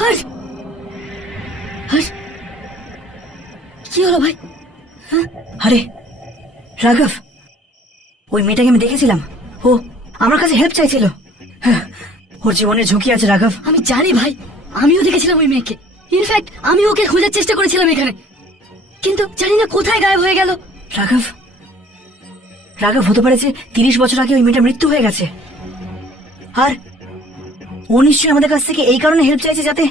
হর্ষ, হর্ষ, কি হলো ভাই? আরে রাঘব, ওই মেয়েটাকে আমি দেখেছিলাম, ও আমার কাছে হেল্প চাইছিল। ওর জীবনের ঝুঁকি আছে রাঘব। আমি জানি ভাই, আমিও দেখেছিলাম ওই মেয়েকে। ইনফ্যাক্ট আমি ওকে খোঁজার চেষ্টা করেছিলাম এখানে, কিন্তু জানি না কোথায় গায়েব হয়ে গেল। রাঘব, রাঘব হতে পারে যে 30 বছর আগে ওই মেয়েটার মৃত্যু হয়ে গেছে, আর ও নিশ্চয়ই আমাদের কাছ থেকে এই কারণে হেল্প চাইছে যাতে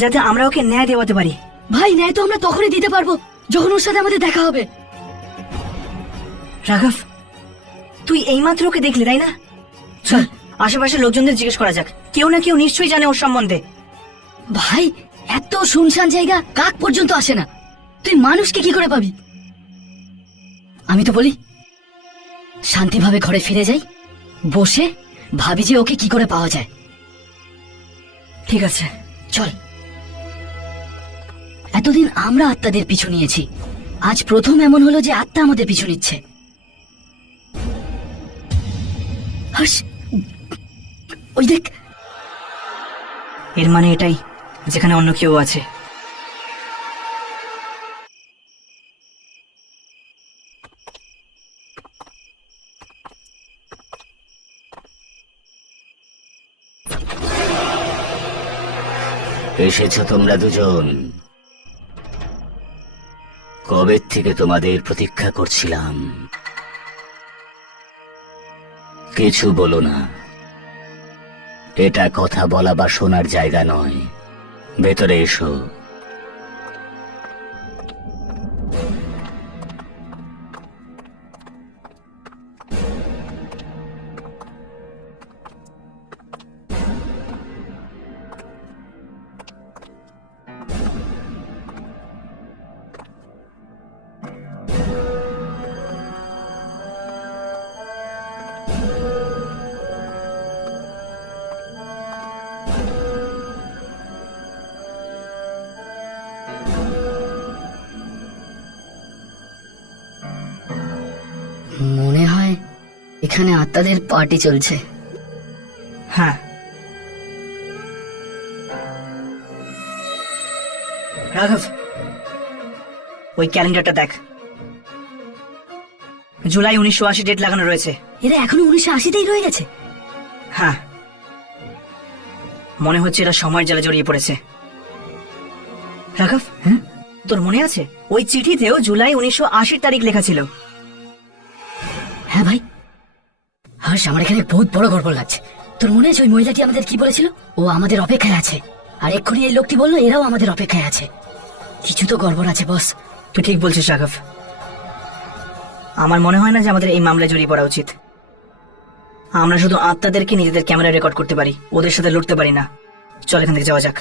যাতে আমরা ওকে ন্যায় দেওয়াতে পারি। ভাই ন্যায় তো আমরা তখনই দিতে পারবো যখন ওর সাথে আমাদের দেখা হবে। রাঘব, তুই এইমাত্র ওকে দেখলি তাই না? চল আশেপাশের লোকজনদের জিজ্ঞেস করা যাক, কেউ না কেউ নিশ্চয়ই জানে ওর সম্বন্ধে। ভাই এত শুনশান জায়গা কাক পর্যন্ত আসে না, তুই মানুষকে কি করে পাবি? আমি তো বলি শান্তিভাবে ঘরে ফিরে যাই, বসে ভাবি যে ওকে কি করে পাওয়া যায়। ঠিক আছে চল। এতদিন আমরা আত্মাদের পিছু নিয়েছি, আজ প্রথম এমন হলো যে আত্মা আমাদের পিছু নিচ্ছে। হর্ষ, ওই দেখ। এর মানে এটাই যেখানে অন্য কেউ আছে। এসেছো তোমরা দুজন? কবে থেকে তোমাদের প্রতীক্ষা করছিলাম। কিছু বলো না, এটা কথা বলা বা শোনার জায়গা নয়। ভেতরে এসো। মনে হয় এখানে আত্মাদের পার্টি চলছে। হ্যাঁ, রাঘব ওই ক্যালেন্ডারটা দেখ, জুলাই 1980 ডেট লাগানো রয়েছে। এরা এখনো 1980তেই রয়ে গেছে। হ্যাঁ, মনে হচ্ছে এরা সময়ের জালে জড়িয়ে পড়েছে। রাঘব, হ্যাঁ তোর মনে আছে ওই চিঠিতেও জুলাই 1980 তারিখ লেখা ছিল? হ্যাঁ ভাই, হর্ষ আমার এখানে বহুত বড় গড়বড় লাগছে। তোর মনে আছে ওই মহিলাটি আমাদের কি বলেছিল? ও আমাদের অপেক্ষায় আছে, আর এক্ষুনি এই লোকটি বললো এরাও আমাদের অপেক্ষায় আছে। কিছু তো গড়বড় আছে বস। তুই ঠিক বলছিস রাঘব, আমার মনে হয় না যে আমাদের এই মামলায় জড়িয়ে পড়া উচিত। আমরা শুধু আত্মাদেরকে নিজেদের ক্যামেরায় রেকর্ড করতে পারি, ওদের সাথে লড়তে পারি না। চল এখান থেকে যাওয়া যাক।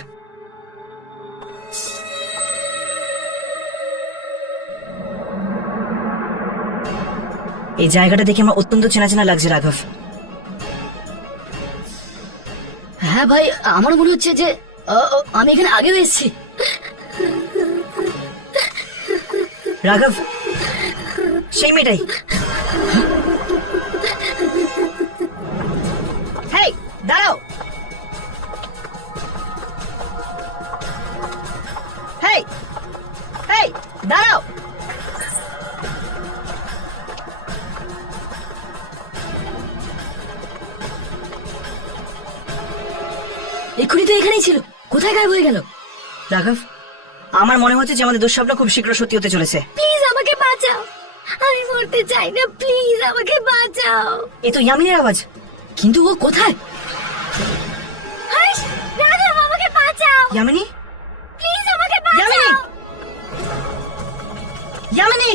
এই জায়গাটা দেখে আমার অত্যন্ত চেনা চেনা লাগছে রাঘব। হ্যাঁ ভাই, আমার মনে হচ্ছে যে আমি এখানে আগেও এসেছি। রাঘব, সেই মেয়েটাই। হেই, দাঁড়াও। হেই, হেই, দাঁড়াও। এক্ষুনি তো এখানেই ছিল, কোথায় গায়েব হয়ে গেল? রাঘব, আমার মনে হচ্ছে যে আমাদের দুঃস্বপ্ন খুব শীঘ্র সত্যি হতে চলেছে। প্লিজ আমাকে বাঁচাও, আমি মরতে চাই না, প্লিজ আমাকে বাঁচাও। এ তো ইয়ামিনের আওয়াজ। কিন্তু ও কোথায়? হর্ষ, রাঘব আমাকে বাঁচাও, ইয়ামিনী, প্লিজ আমাকে ইয়ামিনী, বাঁচাও। ইয়ামিনী।